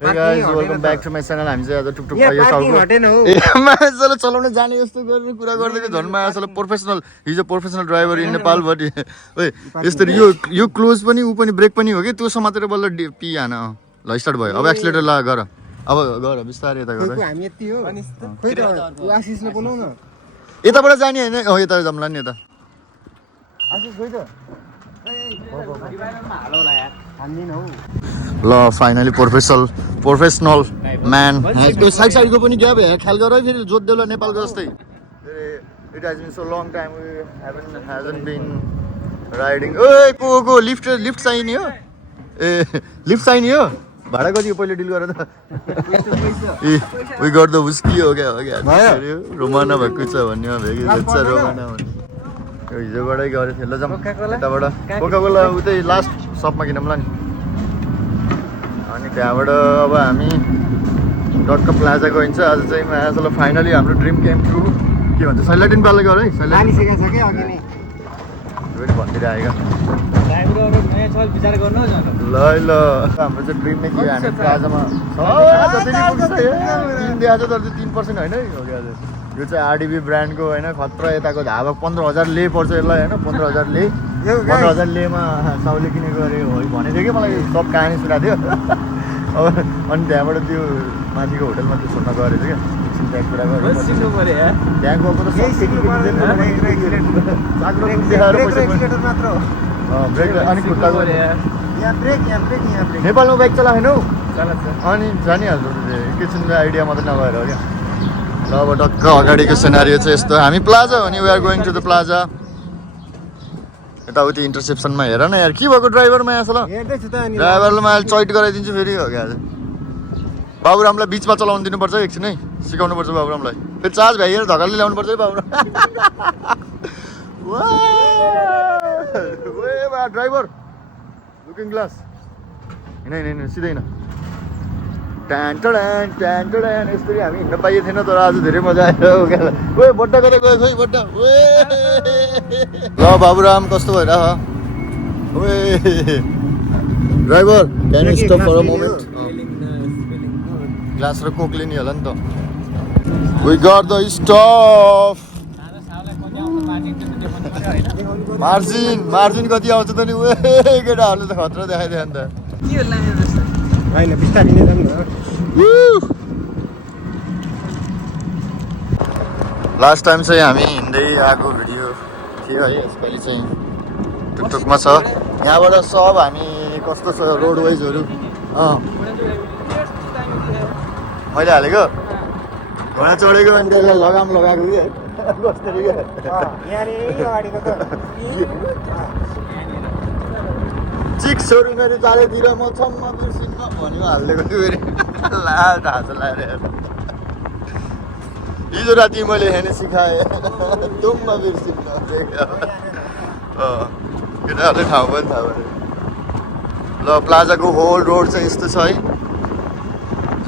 Hey guys, welcome back to my channel. हामी चाहिँ आज टुकटुक पाइयो साउको मान्छेले चलाउन जाने जस्तो गर्ने कुरा गर्दै झन् मान्छेले professional his a professional driver in Nepal but ओए यसरी यो क्लोज पनि उ पनि ब्रेक पनि हो कि त्यो समातेर बल्ल पी हान ल स्टार्ट भयो अब एक्सिलेटर ला गर अब गर बिस्तारै यता गर हामी यति हो खोइ त आशिषले बोलाउ न यताबाट जाने हैन हो यता जामला नि यता आशिष खोइ त ल फाइनली प्रोफेसनल म्यान साइड साइडको पनि ग्याप हेर ख्याल गर है फेरि जोत देउला नेपालको जस्तै it has been so long time we haven't been riding ओए को लिफ्ट चाहिने हो ए लिफ्ट चाहिने हो भाडा कति पहिले डिल गर त ए वी गट द व्हिस्की हो क्या रोमाना भएको छ भन्ने भेगिन्छ रोमाना भन्ने हिजोबाटै गरे थियो ल जाम यताबाट कोकाकोला उतै लास्ट सपमा किनौँला नि अनि त्यहाँबाट अब हामी डटक प्लाजा गइन्छ आज चाहिँ मायासले फाइनली हाम्रो ड्रिम केम ट्रु के भन्छ सैलाटिन पाल्दै गर है नानी सिकाछ के अघि नै पनि भन्दिएर आएगा ल ल हाम्रो चाहिँ ड्रिम नै के हामी प्लाजामा जति नै पुग्छ 3 दिएको छ तर 3% हैन हो क्या यो चाहिँ आरडीबी ब्रान्डको हैन खतरा यताको धावा 15000 ले पर्छ यसलाई हैन 15000 ले 15000 लेमा साउले किनेको अरे हो भने थियो कि मलाई सब कहानी सुनाएको थियो अब अनि त्यहाँबाट त्यो माथिको होटलमा त्यो छोड्न गएर थियो क्या एकछिन कुरा गरेर सिक्नु पर्यो यार त्यहाँ गएको त सब एक्सिलेटर मात्र ब्रेक अनि खुट्टा गरे यहाँ ब्रेक नेपालमा बाइक चलाएनौ अनि जानिहाल्छ एकैछिनको आइडिया मात्रै नभएर हो क्या ल अब टक्क अगाडिको सिनारियो चाहिँ यस्तो हामी प्लाजा हो नि we are going to the plaza यताउति इन्टरसेप्सनमा हेर न यार के भएको ड्राइभरमा यहाँ ल ड्राइभरलाई मैले चैट गराइदिन्छु फेरि हो क्या बाबुरामलाई बिचमा चलाउनु दिनुपर्छ एकछिन है सिकाउनु पर्छ बाबुरामलाई फेरि चार्ज भ्याइएर धकालले ल्याउनु पर्छ है बाबुराम ड्राइभर लुकिङ ग्लास हिँड सिधै हिँड ट्यान यसरी हामी हिँड्न पाइएको थिएन तर आज धेरै मजा आयो हो क्या ओए बड्डा गरेर गयो खोइ बड्डा ल बाबुराम कस्तो भइरहेछ ओए driver can you stop for a moment glass र कोक लिने होला नि त we got the stop margin कति आउँछ त नि ओए केटाहरूले त खतरा देखाइदियो नि त हैन बिस्तारै नै जानु न लास्ट टाइम चाहिँ हामी हिँड्दै आएको भिडियो थियो है यसपालि चाहिँ टुकटुकमा छ यहाँबाट सब हामी कस्तो छ रोड वाइजहरू मैले हालेको घोडा चढेको अनि त्यसलाई लगाम लगाएको चिक्सहरू मेरो चालैतिर म छम्म बिर्सिन्न भन्यो हालिदिएको थियो फेरि लास्ट हाँसो लगाएर हिजो राति मैले हेर्ने सिकाएँ तुममा बिर्सिन्न केटाहरूले ठाउँ पनि थाहा भयो ल प्लाजाको होल रोड चाहिँ यस्तो छ है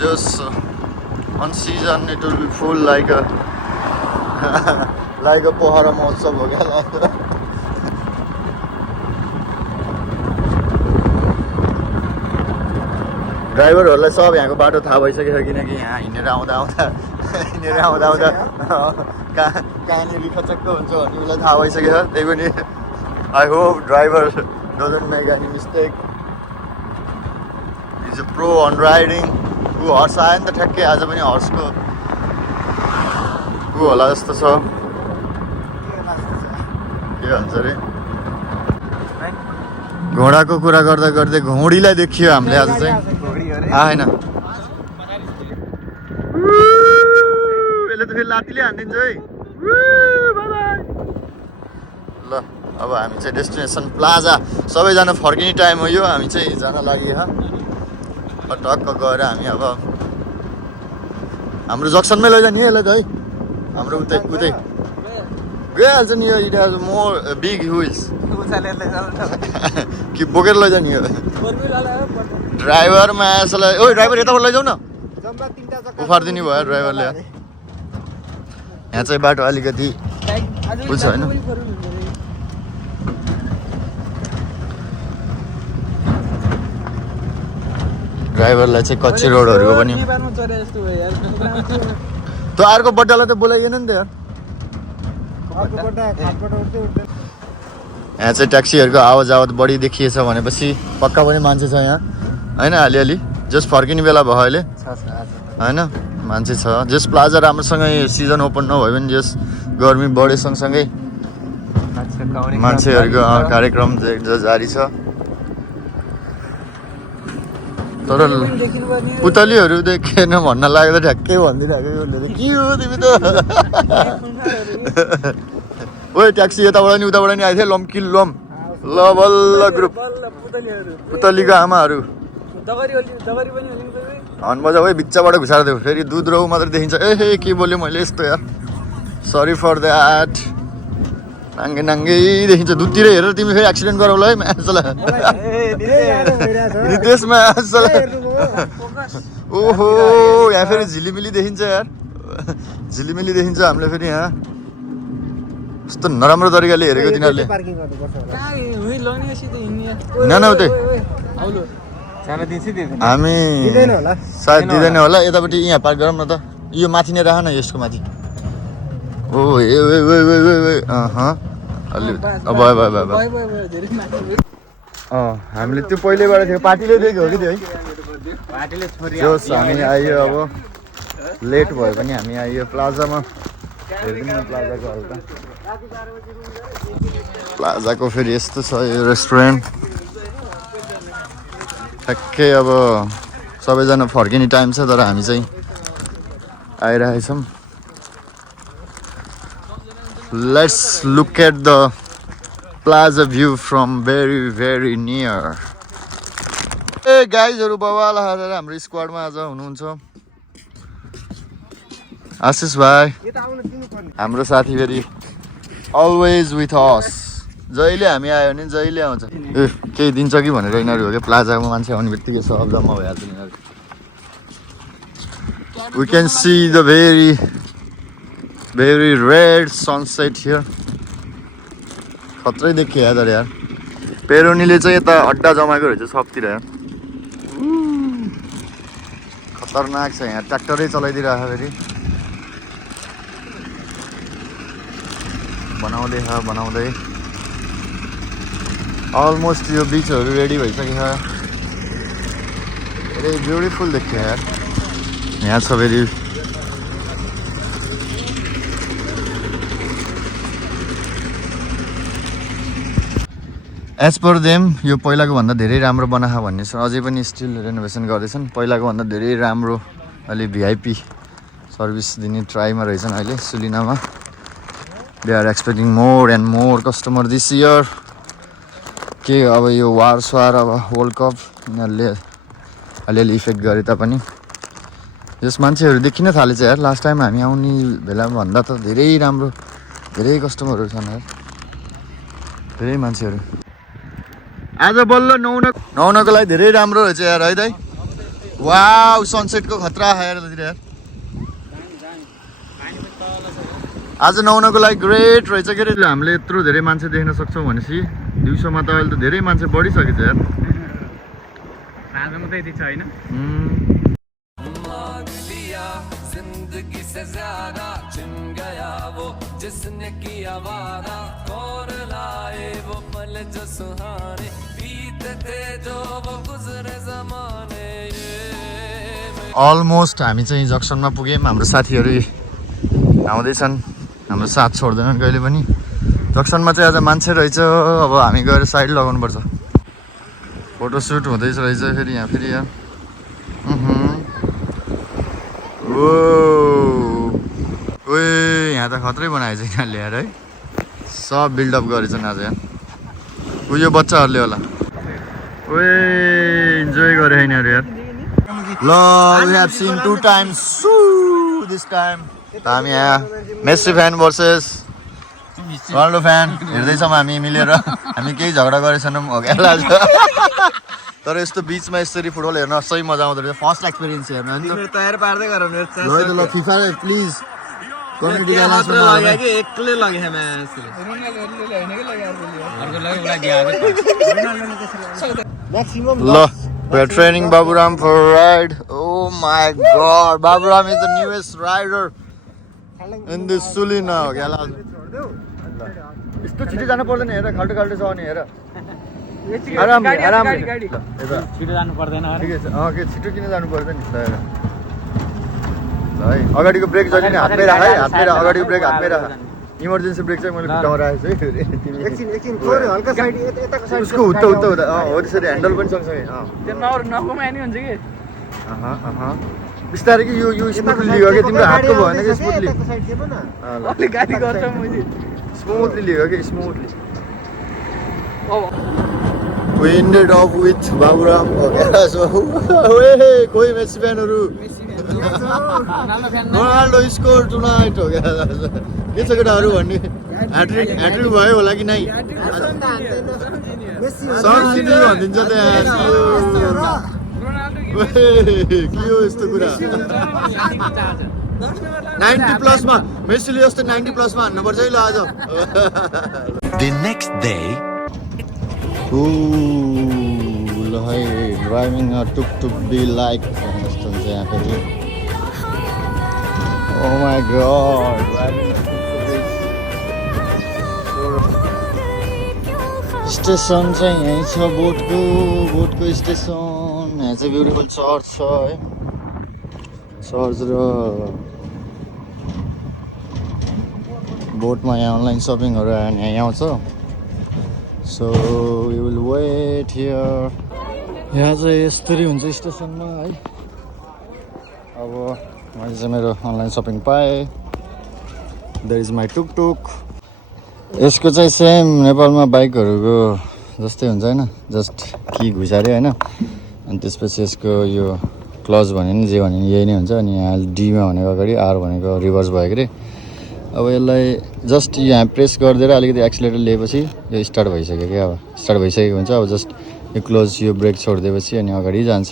जस on season it will be full like a Pokhara महोत्सव हो क्या ड्राइभरहरूलाई सब यहाँको बाटो थाहा भइसकेको छ किनकि यहाँ हिँडेर आउँदा कहाँनिर खचक्क हुन्छ भन्ने उसलाई थाहा भइसकेको छ त्यही पनि I hope driver doesn't make any mistake is a pro on riding ऊ हर्स आयो नि त ठ्याक्कै आज पनि हर्सको ऊ होला जस्तो छ के भन्छ अरे घोडाको कुरा गर्दा गर्दै घोडीलाई देखियो हामीले आज चाहिँ आएन यसले त फेरि लात्तीले हानिदिन्छ है ल अब हामी चाहिँ डेस्टिनेसन प्लाजा सबैजना फर्किने टाइम हो यो हामी चाहिँ जान लागि टक्क गएर हामी अब हाम्रो जक्सनमै लैजाने यसलाई त है हाम्रो उतै गइहाल्छ नि यो it has more big wheels कि बोकेर लैजाने हो ड्राइभर मासलाई ओ ड्राइभर यताबाट लैजाऊ न उफारिदिनु भयो ड्राइभरले यहाँ चाहिँ बाटो अलिकति बुझ्छ होइन ड्राइभरलाई चाहिँ कच्ची रोडहरूको पनि नेपालमा चढे जस्तो भयो यार त्यो अर्को बट्टालाई त बोलाइएन नि त यार यहाँ चाहिँ ट्याक्सीहरूको आवाज बढी देखिएछ भनेपछि पक्का पनि मान्छे छ यहाँ होइन अलिअलि जस फर्किने बेला भयो अहिले होइन मान्छे छ जस प्लाजा राम्रोसँगै सिजन ओपन नभए पनि जस गर्मी बढे सँगसँगै मान्छेहरूको कार्यक्रम जारी छ तर पुतलीहरू देखेन भन्न लाग्दा ठ्याक्कै भनिदिइरहेको के हो तिमी त ओ ट्याक्सी यताबाट नि उताबाट नि आएको थियो लम किल लम ल बल्ल ग्रुप पुतलीको आमाहरू हनबजा है बिच्चाबाट घुसाएर थियो फेरि दुध रौ मात्रै देखिन्छ ए के बोल्यो मैले यस्तो यार सरी फर द्याट नाङ्गे नाङ्गै देखिन्छ दुधतिर हेरेर तिमी फेरि एक्सिडेन्ट गराउला है म्याचलाई रितेश म्याचलाई ओहो यहाँ फेरि झिलिमिली देखिन्छ यार झिलिमिली देखिन्छ हामीले फेरि यहाँ कस्तो नराम्रो तरिकाले हेरेको तिनीहरूले न उतै हामी सायद दिँदैन होला यतापट्टि यहाँ पार्क गरौँ न त यो माथि नै राख न यसको माथि ओ ए अलि भयो हामीले त्यो पहिल्यैबाट थियो पार्टीले दिएको हो कि त्यो है जोस् हामी आइयो अब लेट भयो पनि हामी आइयो प्लाजामा हेरिदिनु न प्लाजाको हल्का प्लाजाको फेरि यस्तो छ यो रेस्टुरेन्ट ठ्याक्कै अब सबैजना फर्किने टाइम छ तर हामी चाहिँ आइरहेछौँ let's look at the plaza view from very near ए गाइजहरू बवाल हालेर हाम्रो स्क्वाडमा आज हुनुहुन्छ आशिष भाइ हाम्रो साथी फेरि अलवेज विथ अस जहिले हामी आयो भने जहिले आउँछ ए केही दिन्छ कि भनेर यिनीहरू हो क्या प्लाजामा मान्छे आउने बित्तिकै सब जम्मा भइहाल्छ यिनीहरू we can see the very red sunset here खत्रै देखियो यार यार पेरोनीले चाहिँ यता अड्डा जमाएको रहेछ सबतिर यार खतरनाक छ यहाँ ट्र्याक्टरै चलाइदिरहेको फेरि बनाउँदै अलमोस्ट यो बिचहरू रेडी भइसकेको छ धेरै ब्युटिफुल देखियो यार यहाँ छ फेरि एज पर देम यो पहिलाको भन्दा धेरै राम्रो बनाएको भन्ने छ अझै पनि स्टिल रेनोभेसन गर्दैछन् पहिलाको भन्दा धेरै राम्रो अलि भिआइपी सर्भिस दिने ट्राईमा रहेछन् अहिले सुलिनामा they are expecting more and more customer this year के अब यो वार स्वार अब वर्ल्ड कप यिनीहरूले अलिअलि इफेक्ट गरे तापनि यस मान्छेहरू देखिन थालेछ यार लास्ट टाइम हामी आउने बेलामा भन्दा त धेरै राम्रो धेरै कस्टमरहरू छन् यार धेरै मान्छेहरू आज बल्ल नुहाउनको लागि धेरै राम्रो रहेछ यार है दाइ वाउ सनसेटको खतरा आएर यार आज नुहाउनको लागि ग्रेट रहेछ के अरे हामीले यत्रो धेरै मान्छे देख्न सक्छौँ भनेपछि दिउँसोमा त अहिले त धेरै मान्छे बढिसकेछ यार आजमा त यति छ होइन अलमोस्ट हामी चाहिँ जक्सनमा पुग्यौँ हाम्रो साथीहरू आउँदैछन् हाम्रो साथ छोड्दैनन् कहिले पनि जक्सनमा चाहिँ आज मान्छे रहेछ अब हामी गएर साइड लगाउनुपर्छ फोटोसुट हुँदैछ रहेछ फेरि यहाँ फेरि यहाँ ओ यहाँ त खत्रै बनाएछ यिनीहरूले यार है सब बिल्डअप गरेछन् आज यहाँ उयो बच्चाहरूले होला ओए इन्जोय गरे यिनीहरू यार ल we have seen 2 times this time हामी यहाँ Messi fan versus Ronaldo fan हेर्दैछौँ हामी मिलेर हामी केही झगडा गरेछौँ हो क्या लाग्छ तर यस्तो बिचमा यसरी फुटबल हेर्न सही मजा आउँदो रहेछ फर्स्ट एक्सपिरियन्स हेर्न नि त तयार पार्दै गरौँ ल फिफा प्लिज कमिटी गाइडलाइन्समा लाग्यो एक्लै लाग्यो म्याच ल We are training Baburam for a ride. Oh my god, Baburam is the newest rider in this Suli now. यस्तो छिटो जानु पर्दैन हेर खाल्टो खाल्टो छ अनि हेर आरामले आरामले छिटो जानु पर्दैन ठिकै छ के छिटो किन जानु पर्छ नि ल हेर ल है अगाडिको ब्रेक जहिले नि हातमै राख है हातमै राख अगाडिको ब्रेक हातमै राख इमर्जेन्सी ब्रेक चाहिँ मैले खुट्टामा राखेको छु है फेरि एकछिन थोरै हल्का साइड यताको साइड उसको हुत्ता हुत्ता हुँदा हो त्यसरी ह्यान्डल पनि सँगसँगै त्यो नगुमाए नि हुन्छ कि बिस्तारै कि यो स्मुथली लियो कि तिम्रो हातको भएन कि स्मुथली साइड दिएको न अलि गाडी गर्छ मैले स्मुथली लियो कि smoothly We ended up with Baburam. Okay, so hey, koi Messi fanहरू Ronaldo scored tonight. Okay, के छ केटाहरू भन्ने ह्याट्रिक भयो होला कि नै सन्सिनी भनिदिन्छ त्यहाँ के हो यस्तो कुरा 90 प्लसमा मेसीले जस्तो 90 प्लसमा हान्नुपर्छ है ल आज The next day. ल है ड्राइभिङ टुक बी लाइक जस्तो हुन्छ यहाँ फेरि ओ माई गड स्टेसन चाहिँ यहीँ छ बोटको स्टेसन यहाँ चाहिँ ब्युटिफुल चर्च छ है चर्च र बोटमा यहाँ अनलाइन सपिङहरू यहीँ आउँछ so we will wait here यहाँ चाहिँ यस्तरी हुन्छ स्टेसनमा है अब मैले चाहिँ मेरो अनलाइन सपिङ पाएँ देयर इज माई टुकटुक यसको चाहिँ सेम नेपालमा बाइकहरूको जस्तै हुन्छ होइन जस्ट कि घुसाऱ्यो होइन अनि त्यसपछि यसको यो क्लच भन्यो नि जे भन्यो नि यही नै हुन्छ अनि यहाँ डीमा भनेको अगाडि आर भनेको रिभर्स भयो के अरे अब यसलाई जस्ट यहाँ प्रेस गरिदिएर अलिकति एक्सिलेटर लिएपछि यो स्टार्ट भइसक्यो क्या अब स्टार्ट भइसकेको हुन्छ अब जस्ट यो क्लोज यो ब्रेक छोडिदिएपछि अनि अगाडि जान्छ